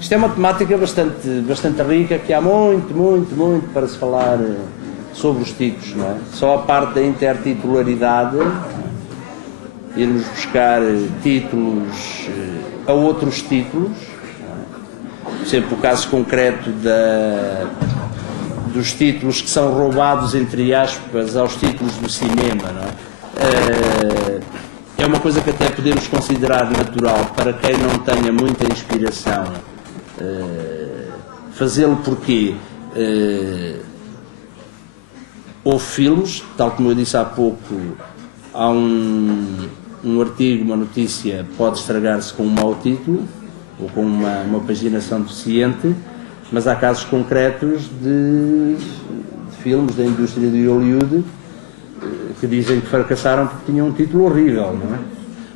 Isto é uma temática bastante rica, que há muito para se falar sobre os títulos, não é? Só a parte da intertitularidade, irmos buscar títulos a outros títulos, por exemplo, o caso concreto dos títulos que são roubados, entre aspas, aos títulos do cinema, não é? É uma coisa que até podemos considerar natural para quem não tenha muita inspiração. Fazê-lo porque houve filmes, tal como eu disse há pouco, há um artigo, uma notícia pode estragar-se com um mau título ou com uma paginação deficiente, mas há casos concretos de filmes da indústria de Hollywood que dizem que fracassaram porque tinham um título horrível, não é?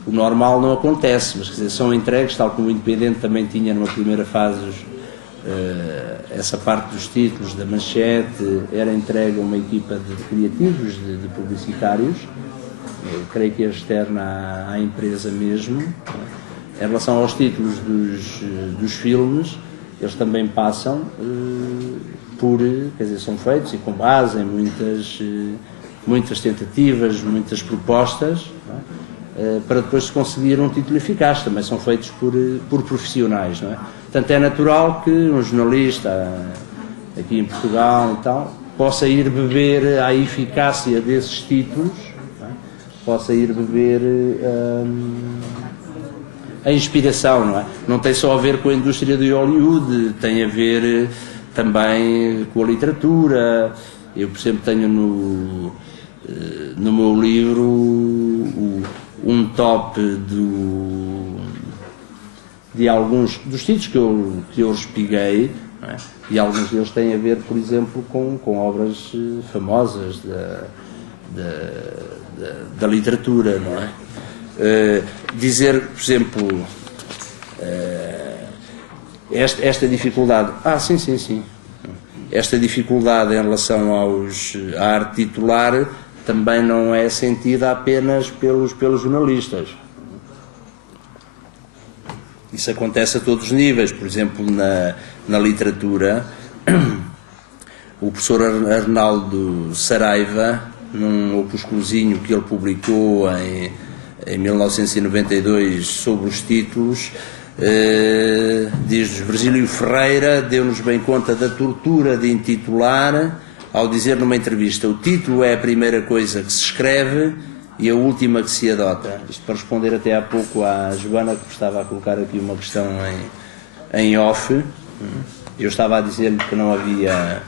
O normal não acontece, mas quer dizer, são entregues, tal como o Independente também tinha numa primeira fase essa parte dos títulos, da manchete, era entregue a uma equipa de criativos, de publicitários, eu creio que é externa à empresa mesmo. Em relação aos títulos dos filmes, eles também passam quer dizer, são feitos e com base em muitas tentativas, muitas propostas, não é? Para depois se conseguir um título eficaz. Também são feitos por profissionais, não é? Portanto, é natural que um jornalista aqui em Portugal e tal possa ir beber à eficácia desses títulos, não é? Possa ir beber a inspiração, não é? Não tem só a ver com a indústria de Hollywood, tem a ver também com a literatura. Eu, por exemplo, tenho no meu livro um top de alguns dos títulos que eu respiguei, não é? E alguns deles têm a ver, por exemplo, com obras famosas da literatura, não é? Dizer, por exemplo, esta dificuldade, sim, esta dificuldade em relação à arte titular também não é sentida apenas pelos jornalistas. Isso acontece a todos os níveis. Por exemplo, na literatura, o professor Arnaldo Saraiva, num opusculozinho que ele publicou em 1992 sobre os títulos, diz-nos: Virgílio Ferreira deu-nos bem conta da tortura de intitular, ao dizer numa entrevista: o título é a primeira coisa que se escreve e a última que se adota. Isto para responder até há pouco à Joana, que estava a colocar aqui uma questão em off. Eu estava a dizer-lhe que não havia,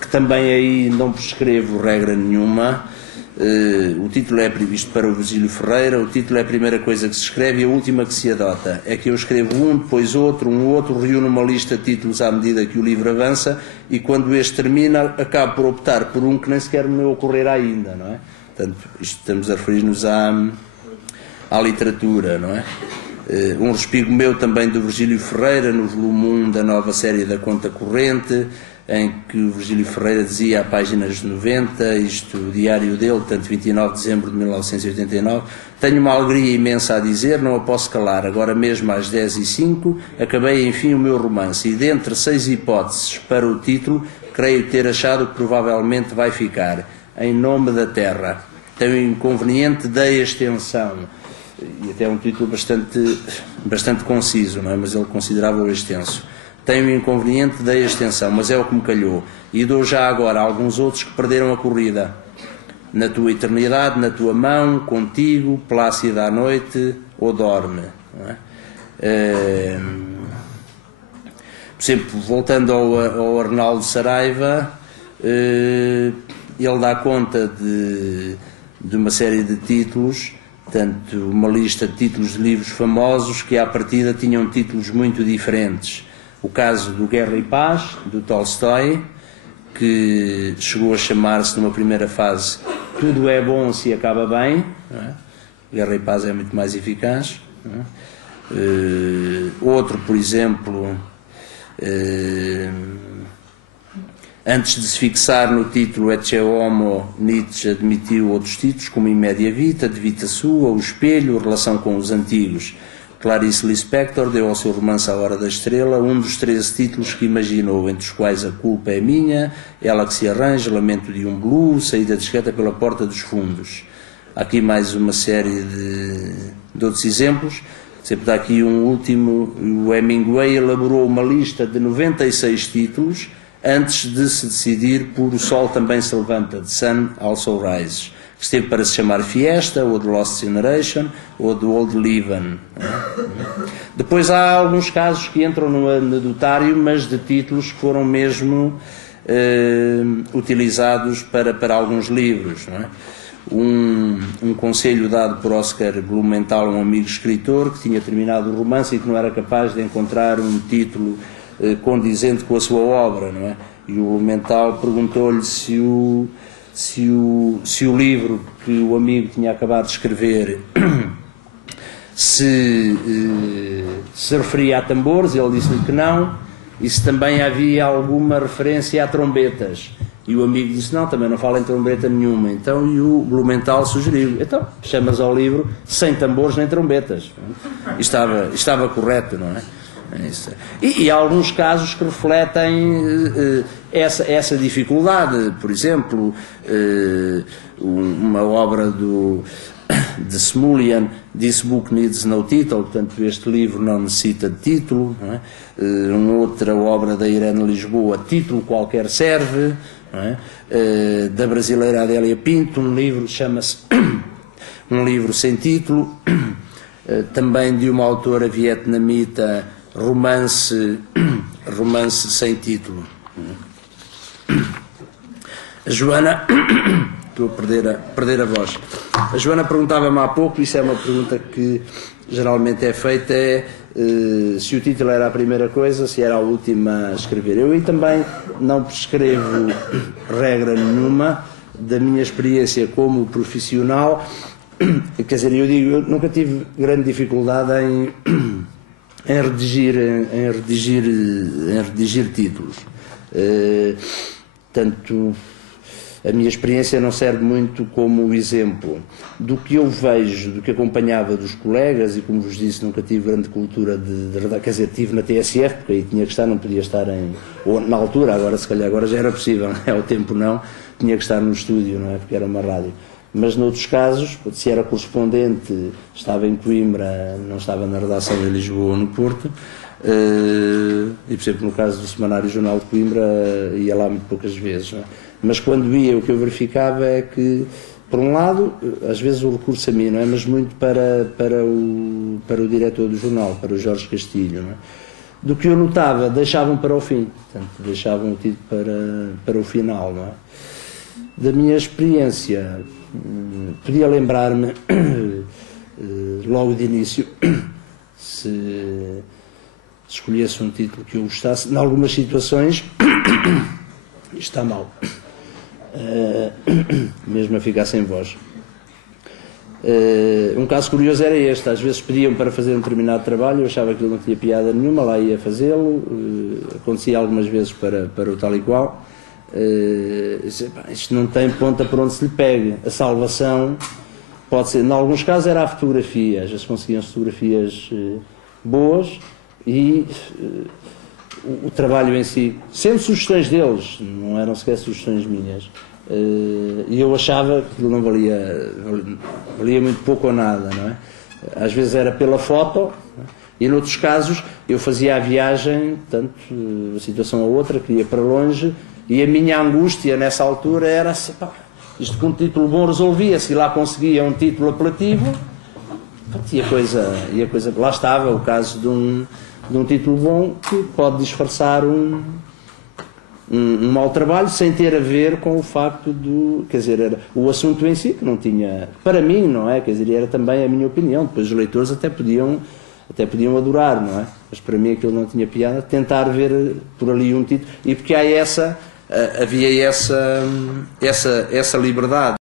que também aí não prescrevo regra nenhuma. O título é previsto para o Virgílio Ferreira, o título é a primeira coisa que se escreve e a última que se adota. É que eu escrevo um, depois outro, reúno uma lista de títulos à medida que o livro avança, e quando este termina, acabo por optar por um que nem sequer me ocorrer ainda, não é? Portanto, isto estamos a referir-nos à literatura, não é? Um respigo meu também do Virgílio Ferreira, no volume 1 da nova série da Conta Corrente, em que o Virgílio Ferreira dizia, a páginas 90, isto, o diário dele, portanto, 29 de dezembro de 1989, tenho uma alegria imensa a dizer, não a posso calar, agora mesmo às 10h05, acabei enfim o meu romance, e dentre 6 hipóteses para o título, creio ter achado que provavelmente vai ficar: Em Nome da Terra. Tem o inconveniente da extensão, e até é um título bastante conciso, não é? Mas ele considerava-o extenso. Tem o inconveniente da extensão, mas é o que me calhou. E dou já agora alguns outros que perderam a corrida: Na Tua Eternidade, Na Tua Mão, Contigo, Plácida à Noite ou Dorme. Não é? Por exemplo, voltando ao Arnaldo Saraiva, ele dá conta de uma série de títulos, portanto, uma lista de títulos de livros famosos que à partida tinham títulos muito diferentes. O caso do Guerra e Paz, do Tolstói, que chegou a chamar-se numa primeira fase Tudo é bom se acaba bem, não é? Guerra e Paz é muito mais eficaz, não é? Outro, por exemplo, antes de se fixar no título Ecce Homo, Nietzsche admitiu outros títulos como In Media Vita, De Vita Sua, O Espelho, Relação com os Antigos. Clarice Lispector deu ao seu romance A Hora da Estrela um dos 13 títulos que imaginou, entre os quais A Culpa é Minha, Ela que se Arranja, Lamento de um Blue, Saída Discreta pela Porta dos Fundos. Há aqui mais uma série de outros exemplos. Sempre dá aqui um último. O Hemingway elaborou uma lista de 96 títulos antes de se decidir por O Sol Também Se Levanta, The Sun Also Rises, que esteve para se chamar Fiesta, ou The Lost Generation, ou The Old Leaven. Depois há alguns casos que entram no anedotário, mas de títulos que foram mesmo utilizados para alguns livros. Não é? Um conselho dado por Oscar Blumenthal, um amigo escritor, que tinha terminado o romance e que não era capaz de encontrar um título condizente com a sua obra. Não é? E o Blumenthal perguntou-lhe se o livro que o amigo tinha acabado de escrever se referia a tambores. Ele disse-lhe que não, e se também havia alguma referência a trombetas. E o amigo disse, não, também não fala em trombeta nenhuma. Então, e o Blumenthal sugeriu, então, chamas ao livro Sem Tambores Nem Trombetas. E estava correto, não é? E há alguns casos que refletem essa dificuldade. Por exemplo, uma obra de Smulian, This Book Needs No Title, portanto este livro não necessita de título. Não é? Uma outra obra da Irene Lisboa, Título Qualquer Serve. Não é? Da brasileira Adélia Pinto, um livro chama-se Um Livro Sem Título. Também de uma autora vietnamita, Romance Sem Título. A Joana, estou a perder a voz. A Joana perguntava-me há pouco, isso é uma pergunta que geralmente é feita, se o título era a primeira coisa, se era a última a escrever. Eu aí também não prescrevo regra nenhuma da minha experiência como profissional. Quer dizer, eu nunca tive grande dificuldade em redigir títulos. Tanto a minha experiência não serve muito como exemplo do que eu vejo, do que acompanhava dos colegas, e como vos disse, nunca tive grande cultura de redação. Quer dizer, tive na TSF, porque aí tinha que estar, não podia estar ou na altura, agora se calhar agora já era possível, ao tempo não, tinha que estar no estúdio, não é? Porque era uma rádio. Mas noutros casos, se era correspondente, estava em Coimbra, não estava na redação em Lisboa ou no Porto, e por exemplo no caso do Semanário Jornal de Coimbra ia lá muito poucas vezes, não é? Mas quando ia, o que eu verificava é que, por um lado, às vezes o recurso a mim, não é? Mas muito para o diretor do jornal, para o Jorge Castilho, não é? Do que eu notava, deixavam para o fim, portanto, deixavam o título para o final, não é? Da minha experiência, podia lembrar-me logo de início, se escolhesse um título que eu gostasse, em algumas situações, está mal, mesmo a ficar sem voz. Um caso curioso era este: às vezes pediam para fazer um determinado trabalho, eu achava que ele não tinha piada nenhuma, lá ia fazê-lo, acontecia algumas vezes para o tal e qual. Isto não tem ponta por onde se lhe pegue. A salvação pode ser, em alguns casos era a fotografia, às vezes conseguiam fotografias boas, e o trabalho em si, sendo sugestões deles, não eram sequer sugestões minhas, e eu achava que não valia muito pouco ou nada, não é? Às vezes era pela foto, e noutros casos eu fazia a viagem, tanto uma situação a outra, que ia para longe, e a minha angústia nessa altura era assim, pá, isto com um título bom resolvia-se, e lá conseguia um título apelativo, e a coisa, lá estava o caso de um título bom que pode disfarçar um mau trabalho sem ter a ver com o facto quer dizer, era o assunto em si que não tinha, para mim, não é? Quer dizer, era também a minha opinião, depois os leitores até podiam adorar, não é? Mas para mim aquilo não tinha piada, tentar ver por ali um título, e porque havia essa liberdade.